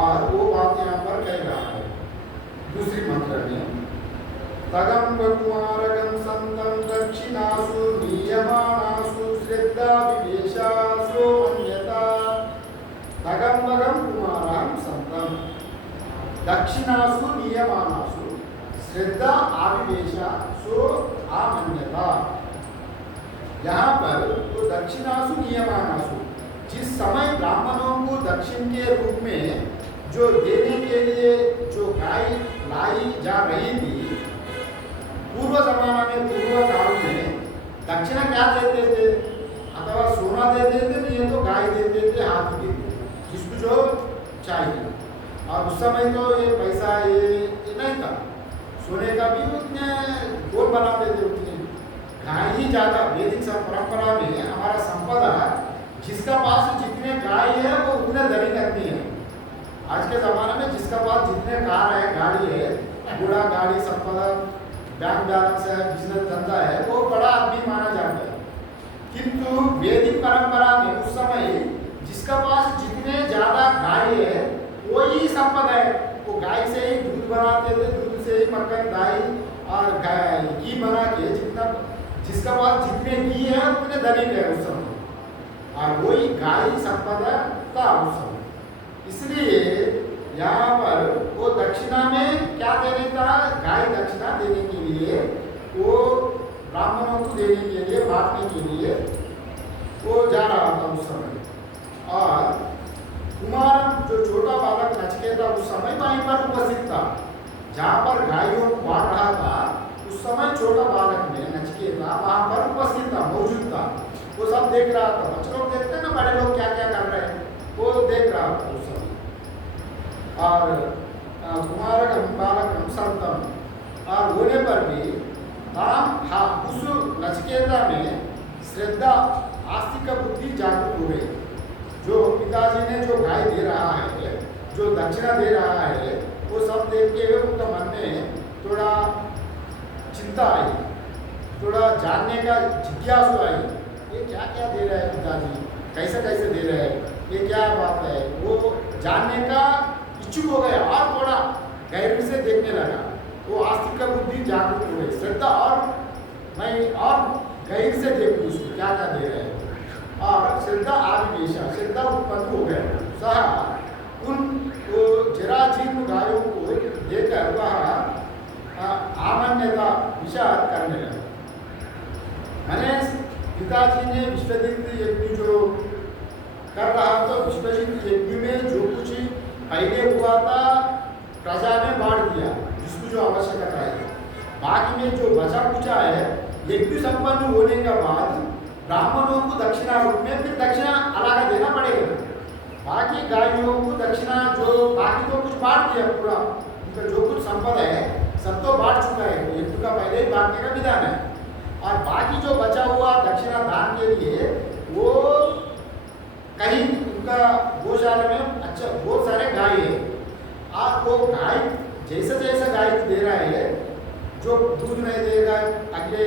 और वो बात यहाँ पर कह रहा है दूसरी मंत्र में, तगम कुमारगम संतम दक्षिणासु नियमानासु श्रद्धा विवेशासु अन्यथा। तगम कुमारं संतम दक्षिणासु नियमानासु श्रद्धा आविवेशासु आमन्यता। यहाँ पर तो दक्षिणासु नियमानासु, जिस समय ब्राह्मणों को दक्षिण के रूप में जो देने के लिए जो गाय लाई जा रही थी, पूर्व जमाना में, पूर्व काल में दक्षिणा क्या देते थे? अथवा सोना देते थे, नहीं तो गाय देते थे, हाथी देते थे, जिसको जो चाहिए। और उस समय तो ये पैसा ये नहीं था, सोने का भी उतने गोल बनाते थे, उतने गाय ही ज़्यादा। वैदिक परंपरा में हमारा संपदा, जिसका पास जितने गाय है वो उतने धनी करती है। आज के ज़माने में जिसका पास जितने कार है, गाड़ी है, घोड़ा गाड़ी संपदा, बैंक बैलेंस है, बिजनेस धंधा है, वो बड़ा आदमी माना जाता है। किंतु वैदिक परंपरा में उस समय जिसका पास जितने ज़्यादा गाय है वही संपदा है। वो गाय से ही दूध बनाते थे, दूध से ही मक्खन, दही और घी बना के जिसका पास जितने घी है उतने धनिक है उस समय। और वही गाय संपदा था उस समय। इसलिए यहाँ पर वो दक्षिणा में क्या देने था? गाय दक्षिणा देने के लिए, वो ब्राह्मणों को देने के लिए, बांटने के लिए वो जा रहा था उस समय। और कुमार जो छोटा बालक नचिकेता उस समय वहीं पर उपस्थित था, जहाँ पर गायों को बांट रहा था। उस समय छोटा बालक में नचिकेता वहाँ पर उपस्थित था, मौजूद था। वो सब देख रहा था। बच्चे लोग देखते हैं ना, बड़े लोग क्या क्या कर रहे हैं, वो देख रहा था उस समय। और कुमारकम बालकम संतम, और होने पर भी उस नचिकेता में श्रद्धा, आस्तिक बुद्धि जागृत हो गई। जो पिताजी ने जो गाय दे रहा है, जो दक्षिणा दे रहा है, वो सब देख के उनका मन में थोड़ा चिंता आई, थोड़ा जानने का जिज्ञासु आई। ये क्या क्या दे रहे हैं पिताजी, कैसे कैसे दे रहे हैं? ये क्या बात है, वो जानने का इच्छुक हो गया और थोड़ा गहरे से देखने लगा। वो आस्तिक का बुद्धि जागरूक हो गई, श्रद्धा और मैं और गहरे से देखूँ उसको क्या क्या दे रहे हैं। और श्रद्धा आविवेशा, श्रद्धा उत्पन्न हो गया। सह उन वो जराजीर्ण गायों को देखकर वह आमन्यता विचार करने लगा। मैंने पिताजी ने विश्वजित यज्ञ जो कर रहा तो विश्वजित यज्ञ में जो कुछ पहले हुआ था प्रजा ने बांट दिया जिसको जो आवश्यकता है। बाकी में जो बचा कुचा है यज्ञ संपन्न होने के बाद ब्राह्मणों को दक्षिणा रूप में फिर दक्षिणा अलग देना पड़ेगा। बाकी गायों को दक्षिणा जो बाकी तो कुछ बांट दिया, पूरा उनका जो कुछ संपदा है सब तो बांट चुका है, यज्ञ का पहले ही बांटने का विधान है। और बाकी जो बचा हुआ दक्षिणा दान के लिए वो कहीं उनका गौशाला में अच्छा बहुत सारे गाय है। आप वो गाय जैसे जैसे गाय को दे रहा है जो दूध नहीं देगा अगले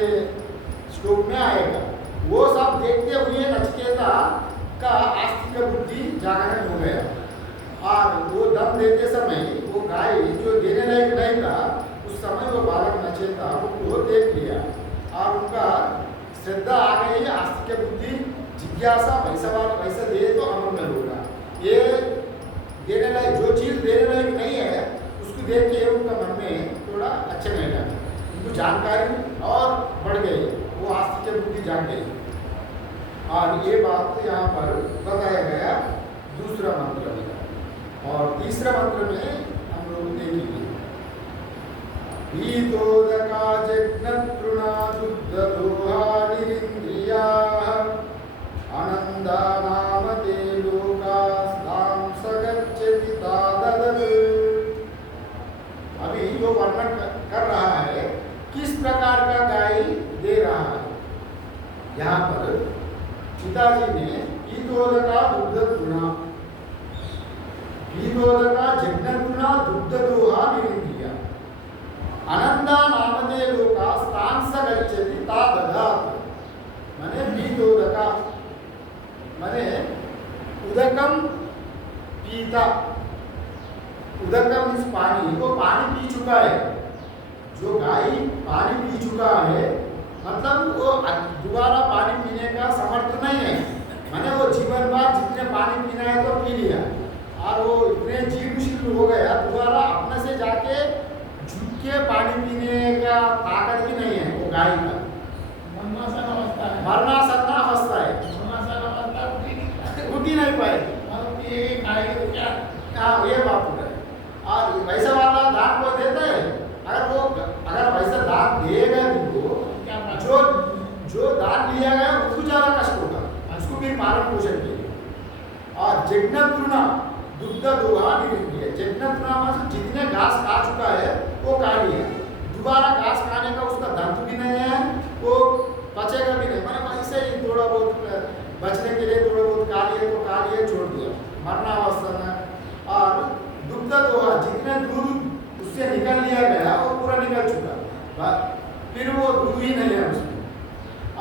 श्लोक में आएगा, वो सब देखते हुए नचिकेता का आस्तिक बुद्धि जागरण हो गया। और वो दम देते समय वो गाय जो देने लायक नहीं था उस समय वो बालक नचिकेता वो देख लिया और उनका श्रद्धा आ गई, आस्तिक बुद्धि जिज्ञासा वैसा दे तो अमंगल होगा। ये देने लायक जो चीज़ देने लायक नहीं है उसको देख के उनका मन में थोड़ा अच्छा नहीं लगा, उनको जानकारी और बढ़ गई, वो आस्तिक बुद्धि जाग गई। और ये बात यहाँ पर बताया गया दूसरा मंत्र में। और तीसरा मंत्र में हम लोग देखेंगे ईतोदका जज्ञतृणा दुग्धदोहानिरिन्द्रियाः आनन्दानामते लोकास्तां सगच्छति ताददत्। अभी जो वर्णन कर रहा है किस प्रकार का गाय दे रहा है। यहाँ पर पिताजी ने ईतोदका दुग्धतृणा, ईतोदका जज्ञतृणा दुग्धदोहानिरिन्द्रियाः आनंदा नामदे लोका स्थान स गच्छति ताददात्। माने पीतोदका माने उदकम पीता, उदकम इस पानी, वो पानी पी चुका है। जो गाय पानी पी चुका है मतलब वो दोबारा पानी पीने का समर्थ नहीं है। माने वो जीवन भर जितने पानी पीना है तो पी लिया और वो इतने जीर्ण हो गया, दोबारा अपने से जाके झुक के पानी पीने का ताकत भी नहीं है वो गाय का। मरणासन अवस्था है, मरणासन्न अवस्था है, मरणासन अवस्था उठ ही नहीं पाएगी। और ये खाएगी तो क्या? हाँ ये बात है। और वैसा वाला दान को देता है, अगर वैसा दान देगा तुमको जो जो दान लिया गया उसको ज़्यादा कष्ट होगा, उसको भी पालन पोषण के। और जज्ञतृणा दुग्धदोहानिरिन्द्रियाः, जज्ञतृणा मतलब जितने घास खा चुका है वो खा लिया, दोबारा घास खाने का उसका दंत भी नहीं है, वो बचेगा भी नहीं। मैंने वैसे ही थोड़ा बहुत बचने के लिए थोड़ा बहुत खा लिए तो खा लिए छोड़ दिया, मरणावस्था में। और दुग्धदोहा जितने दूध उससे निकल लिया गया वो पूरा निकल चुका, फिर वो दूध ही नहीं है उसमें।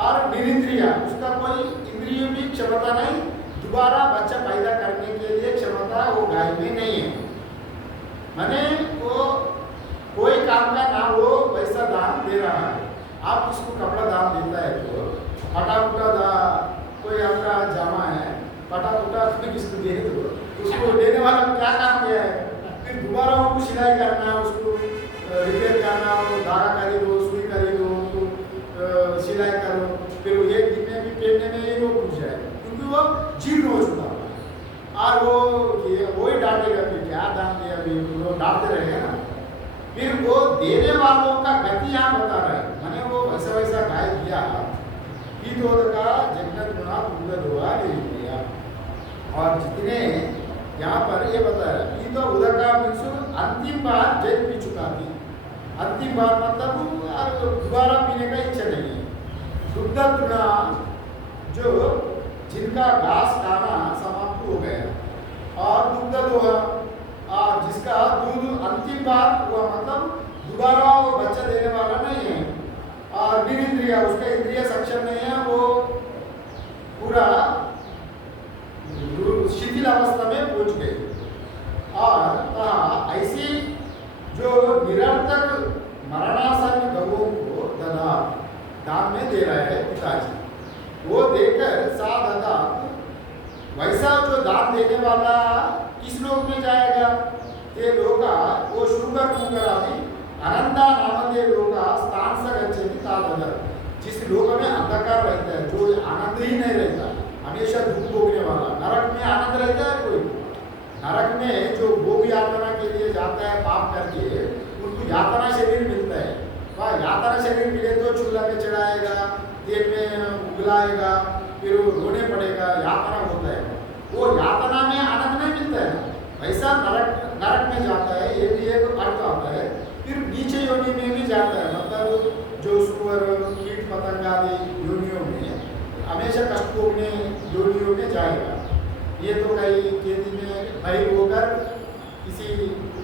और निरिंद्रिया उसका कोई इंद्रिय भी क्षमता नहीं, दोबारा बच्चा पैदा करने के लिए क्षमता वो गाय में नहीं है। माने वो कोई काम का ना वो वैसा दान दे रहा है। आप किसको कपड़ा दान देता है तो फटा कोई आपका जामा है फटा किसको दे दो, उसको देने वाला क्या काम किया है, फिर दोबारा उनको सिलाई करना, उसको रिपेयर करना, वो धागा खरीदो, सुई खरीदो, उसको सिलाई करो, फिर वो एक दिन में भी पहनने में ही वो घुस जाए क्योंकि वो जीर्ण हो चुका है। और वो ही डांटेगा कि क्या दान दिया, अभी वो डांटते रहेगा ना। फिर वो देने वालों का गति यहाँ बता रहा है, मैंने वो वैसा वैसा गाय दिया ईतोदका जज्ञतृणा दुग्धदोहानिरिन्द्रियाः। और जितने यहाँ पर ये बता रहा है ईतो उदका मीन्स अंतिम बार जल पी चुका थी, अंतिम बार मतलब दोबारा पीने का इच्छा नहीं है। दुग्धतृणा जो जिनका घास खाना समाप्त हो गया, और दुग्धदोहा और जिसका दूध अंतिम बार हुआ मतलब दोबारा वो बच्चा देने वाला नहीं है। और निरिंद्रिया उसका इंद्रिय सक्षम नहीं है, वो पूरा शिथिल अवस्था में पहुंच गए। और कहा ऐसी जो निरर्थक मरणासन गवों को ददा दान में दे रहे हैं पिताजी, वो देकर सा ददा वैसा जो दान देने वाला किस लोक में जाएगा? ते लोका वो शुगर कुकर आदि अनंता नामदे लोका स्थान से गच्छति तादर, जिस लोक में अंधकार रहता है, जो आनंद ही नहीं रहता, हमेशा दुख भोगने वाला, नरक में आनंद रहता है कोई? नरक में जो भोग यातना के लिए जाता है पाप करके, उनको यातना शरीर मिलता है। वह यातना शरीर मिले तो चूल्हा में चढ़ाएगा, तेल में उगलाएगा, फिर वो रोने पड़ेगा, यातना होता है। वो यातना में आनंद नहीं मिलता है। वैसा नरक में जाता है, ये भी एक अर्थ आता है। फिर नीचे योनि में भी जाता है, मतलब जो सुअर कीट पतंग आदि योनियों में हमेशा कष्ट भोगने योनियों में जाएगा। ये तो कई खेती में भाई होकर किसी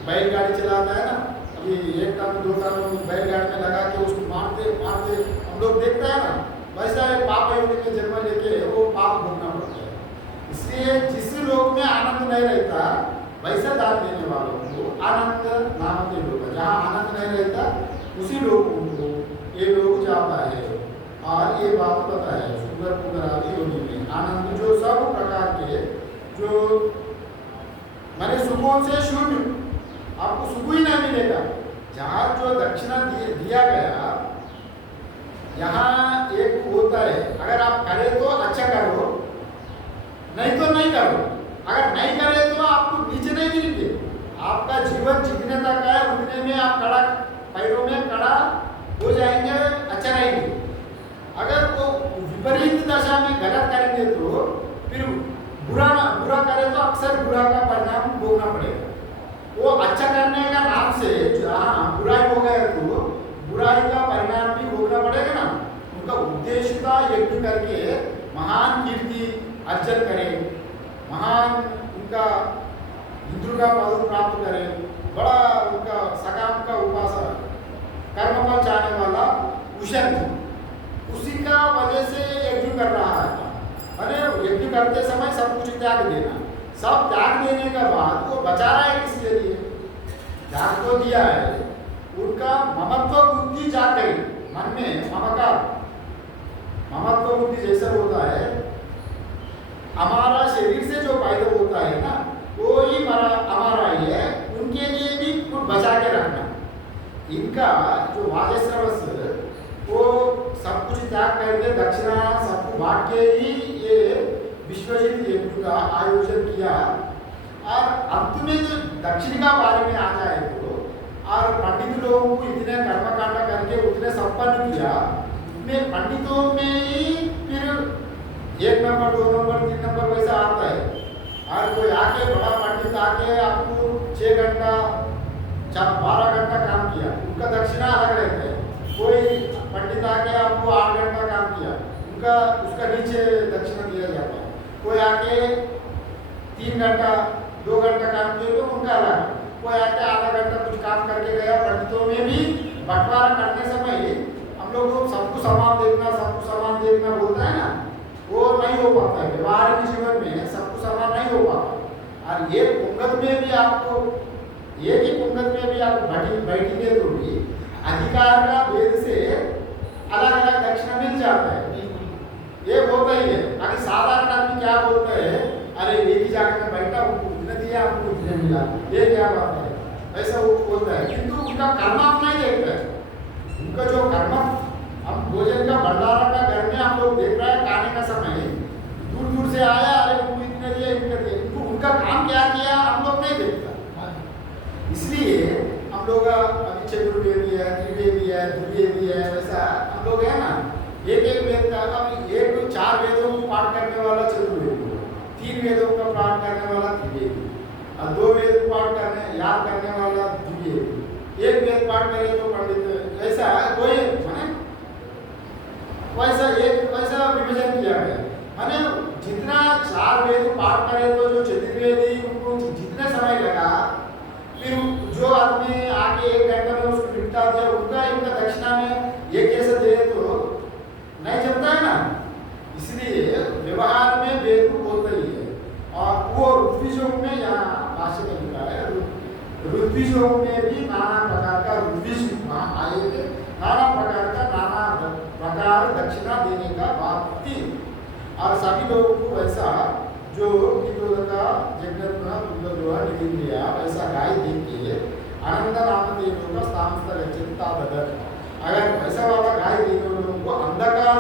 बैलगाड़ी चलाता है ना, अभी 1 टन 2 टन बैलगाड़ी में लगा के उसको मारते मारते हम लोग देखते हैं ना, वैसा पाप योनि में जन्म लेके वो पाप भोगना पड़ता है। इसलिए जिस लोक में आनंद नहीं रहता, वैसा दान देने वालों को आनंद नाम के लोग, जहाँ आनंद नहीं रहता उसी लोगों को ये लोग जाता है। और ये बात पता है सुगर पुगर आदि योनि में आनंद जो सब प्रकार के जो मैंने सुखों से शून्य, आपको सुख ही नहीं मिलेगा। जहाँ जो दक्षिणा दिया गया, यहाँ एक होता है, अगर आप करें तो अच्छा करो, नहीं तो नहीं करो। अगर नहीं करें तो आपको नीचे नहीं गिरेंगे। आपका जीवन जितने तक है उतने में आप खड़ा, पैरों में खड़ा हो जाएंगे, अच्छा रहेंगे। अगर वो विपरीत दशा में गलत करेंगे तो फिर बुरा करें तो अक्सर बुरा का परिणाम भोगना पड़ेगा। वो अच्छा करने का नाम से जहाँ बुराई हो गया तो बुराई का परिणाम भी भोगना पड़ेगा ना। उनका उद्देश्य था यज्ञ करके महान कीर्ति अर्जन करें, महान उनका इंद्र का पद प्राप्त करें, बड़ा उनका सकाम का उपासक कर्म पर जाने वाला कुशल, उसी का वजह से यज्ञ कर रहा था। अरे यज्ञ करते समय सब कुछ त्याग देना, सब त्याग देने के बाद वो बचा रहा है किसके लिए? त्याग तो दिया है, उनका ममत्व बुद्धि जाग गई मन में, ममत्व बुद्धि जैसा होता है, हमारा शरीर से जो पैदा होता है ना, वो ही हमारा ही है, उनके लिए भी कुछ बचा के रखना। इनका जो वाजश्रवस वो सब कुछ त्याग करके दक्षिणा सबको बांट के ही ये विश्वजित यज्ञ का आयोजन किया। और अंत में जो दक्षिण का बारे में आ जाए तो, और पंडित लोगों को इतने कर्मकांड करके उतने संपन्न किया, इतने पंडितों में ही फिर 1 नंबर 2 नंबर 3 नंबर वैसा आता है। और कोई आके बड़ा पंडित आके आपको 6 घंटा 12 घंटा काम किया, उनका दक्षिणा अलग रहता है। कोई पंडित आके आपको 8 घंटा काम किया, उनका उसका नीचे दक्षिणा दिया जाता है। कोई आके 3 घंटा 2 घंटा काम किया तो उनका अलग। कोई आके आधा घंटा कुछ काम करके गया। पंडितों में भी बंटवारा करने समय हम लोग सबको समान देखना बोलता है ना, वो नहीं हो पाता है। व्यवहारिक जीवन में सबको समान नहीं हो पाता। और ये पंगत में भी आपको, एक ही पंगत में भी आप बैठेंगे तो भी अधिकार का भेद से अलग अलग दक्षिणा मिल जाता है। ये होता ही है। अगर साधारण आदमी क्या बोलता है, अरे एक ही जगह में बैठा उनको उतने दिया आपको उतने मिला, ये क्या बात है? ऐसा वो बोलता है, किंतु उनका कर्म आप नहीं देखते हैं। उनका जो कर्म, हम भोजन का भंडारा का घर में हम लोग देख रहे हैं, खाने का समय दूर दूर से आया, अरे उनको इतने दिए इतने दिए, उनका काम क्या किया हम लोग नहीं देखता। इसलिए हम लोग अभी चतुर्वेदी है, त्रिवेदी है, द्विवेदी है, वैसा हम लोग है ना, एक वेद का, अब एक 4 वेदों को पाठ करने वाला चतुर्वेदी, 3 वेदों का पाठ करने वाला त्रिवेदी, और 2 वेद पाठ करने याद करने वाला द्विवेदी, 1 वेद पाठ करे तो पंडित, ऐसा कोई माने वैसा विभाजन किया गया। माने जितना 4 वेद पाठ करे तो जो चतुर्वेदी उनको जितना समय लगा, फिर जो आदमी आके 1 घंटे में उसको निपटा दिया, उनका दक्षिणा में ये कैसे दे तो नहीं जमता है ना। इसलिए व्यवहार में वेद होता ही है। और वो ऋत्विजों में भी नाना प्रकार का ऋत्विज वहाँ आए थे, नाना प्रकार का नाना प्रकार दक्षिणा देने का बात थी। और सभी लोगों को वैसा जो का निधिया वैसा गाय देख के आनंद नाम देने का स्थान चिंता बदल। अगर वैसा वाला गाय देने लोगों को अंधकार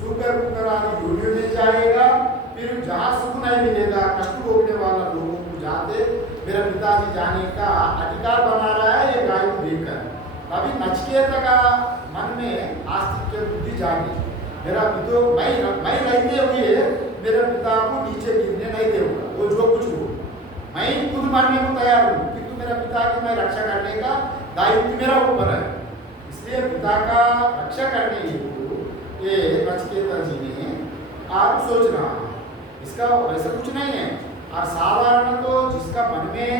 सुकर कुकर आदि योनियों में जाएगा, फिर जहाँ सुख नहीं मिलेगा, कष्ट भोगने वाला लोगों को जाते मेरा पिताजी जाने का अधिकार बना रहा है ये गाय को देखकर। अभी नचिकेत का मन में आस्तिक बुद्धि जागी, मेरा पिता मैं रहते हुए मेरे पिता को नीचे गिरने नहीं दूंगा, वो जो कुछ हो मैं खुद मरने को तैयार हूँ, किंतु मेरा पिता की मैं रक्षा करने का दायित्व मेरा ऊपर है। इसलिए पिता का रक्षा करने हेतु ये नचिकेता जी ने आप सोच रहा है, इसका वैसा कुछ नहीं है। और साधारण तो जिसका मन में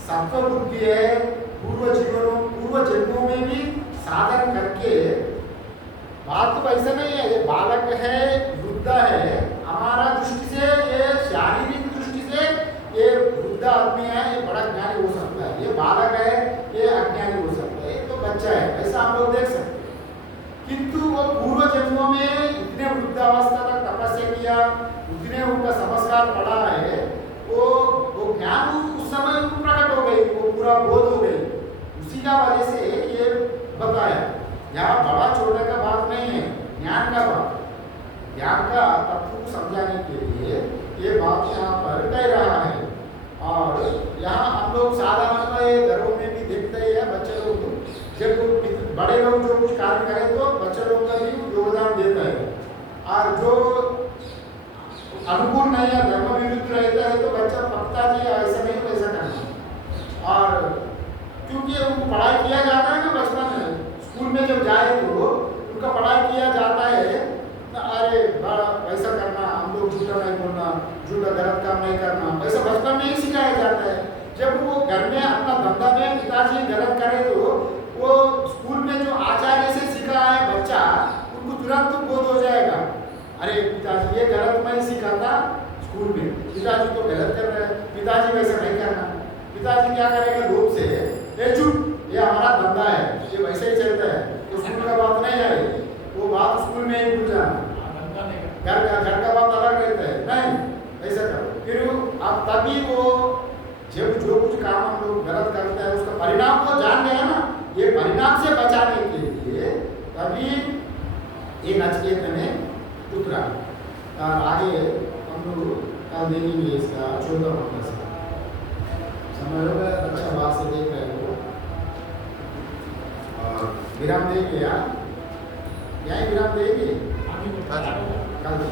सत्व बुद्धि है, पूर्व जन्मों में भी साधन करके, बात तो वैसा नहीं है, ये बालक है, वृद्ध है, हमारा दृष्टि से ये शारीरिक दृष्टि से ये वृद्ध आदमी है, ये बड़ा ज्ञानी हो सकता है, ये बालक है, ये अज्ञानी हो सकता है, ये तो बच्चा है, ऐसा हम लोग देख सकते हैं। किंतु वो पूर्व जन्मों में इतने वृद्धावस्था तक तपस्या किया, उतने उनका संस्कार पड़ा है, वो ज्ञान उस समय उनको प्रकट हो गई, वो पूरा बोध हो गई, उसी का वजह से ये बताया। यहाँ बड़ा छोटे का बात नहीं है, ज्ञान का बात, ज्ञान का तत्व को समझाने के लिए ये बात यहाँ पर कह रहा है। और यहाँ हम लोग साधारण घरों में भी देखते ही है, बच्चे लोग जब बड़े लोग जो कुछ कार्य करें तो बच्चे लोग का भी योगदान देता है, और जो अनुकूल नहीं है, धर्म विरुद्ध रहता है तो बच्चा पकता जी ऐसा नहीं वैसा करना। और क्योंकि उनको पढ़ाई किया जाता है ना बचपन में, स्कूल में जब जाए तो उनका पढ़ाई किया जाता है, अरे वैसा करना, हम लोग झूठा नहीं बोलना, झूठा गलत काम नहीं करना, वैसा बचपन में ही सिखाया जाता है। जब वो घर में अपना धंधा में पिताजी गलत करे तो वो स्कूल में जो आचार्य से सीखा है बच्चा, उनको तुरंत बोध हो जाएगा, अरे पिताजी ये गलत मैं सिखाता स्कूल में, पिताजी तो गलत कर रहे हैं, पिताजी वैसा नहीं करना। पिताजी क्या करेगा, लोभ से ये चुप, ये हमारा धंधा है, ये वैसे ही चलता है, तो स्कूल का बात नहीं आएगी, वो बात स्कूल में ही भूल जाना, घर का बात अलग रहता है, नहीं ऐसा करो। फिर अब तभी वो जब जो कुछ काम हम लोग गलत करते हैं उसका परिणाम को जान गया ना, ये परिणाम से बचाने के लिए तभी ये नचिकेत ने उतरा। आगे हम लोग कल देखेंगे इसका 14 नंबर से, समय हो गया, अच्छा बात से देख रहे हो, और विराम देंगे यार, यही विराम देंगे कल।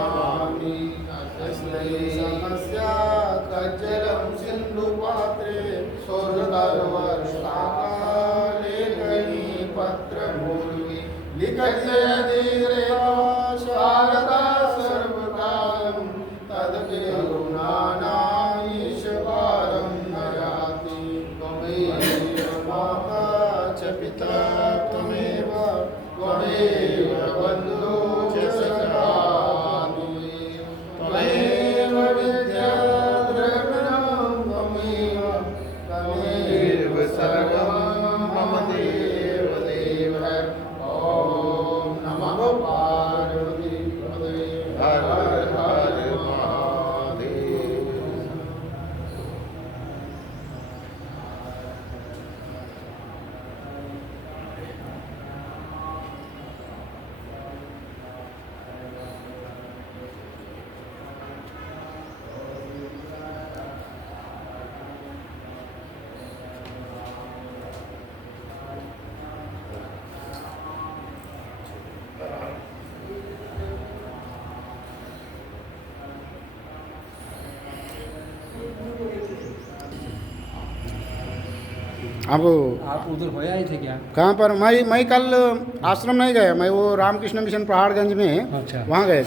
नमामि अस्मै समस्या कज्जलं सिन्धुपात्रे सोदर्वर्षाकालेखनी पत्रमूर्ति लिखति यदि रेवा शारदा सर्वकालं तदपि करुणानामीशपारं न याति त्वमेव माता च पिता त्वमेव त्वमेव बन्धु च सखा त्वमेव विद्या द्रविणं त्वमेव सर्वं मम देव देव ॐ नमो पार्वती हर हर महादेव। आप आप उधर हो आए थे क्या? कहाँ पर? मैं कल आश्रम नहीं गया, मैं वो रामकृष्ण मिशन पहाड़गंज में अच्छा। वहाँ गए।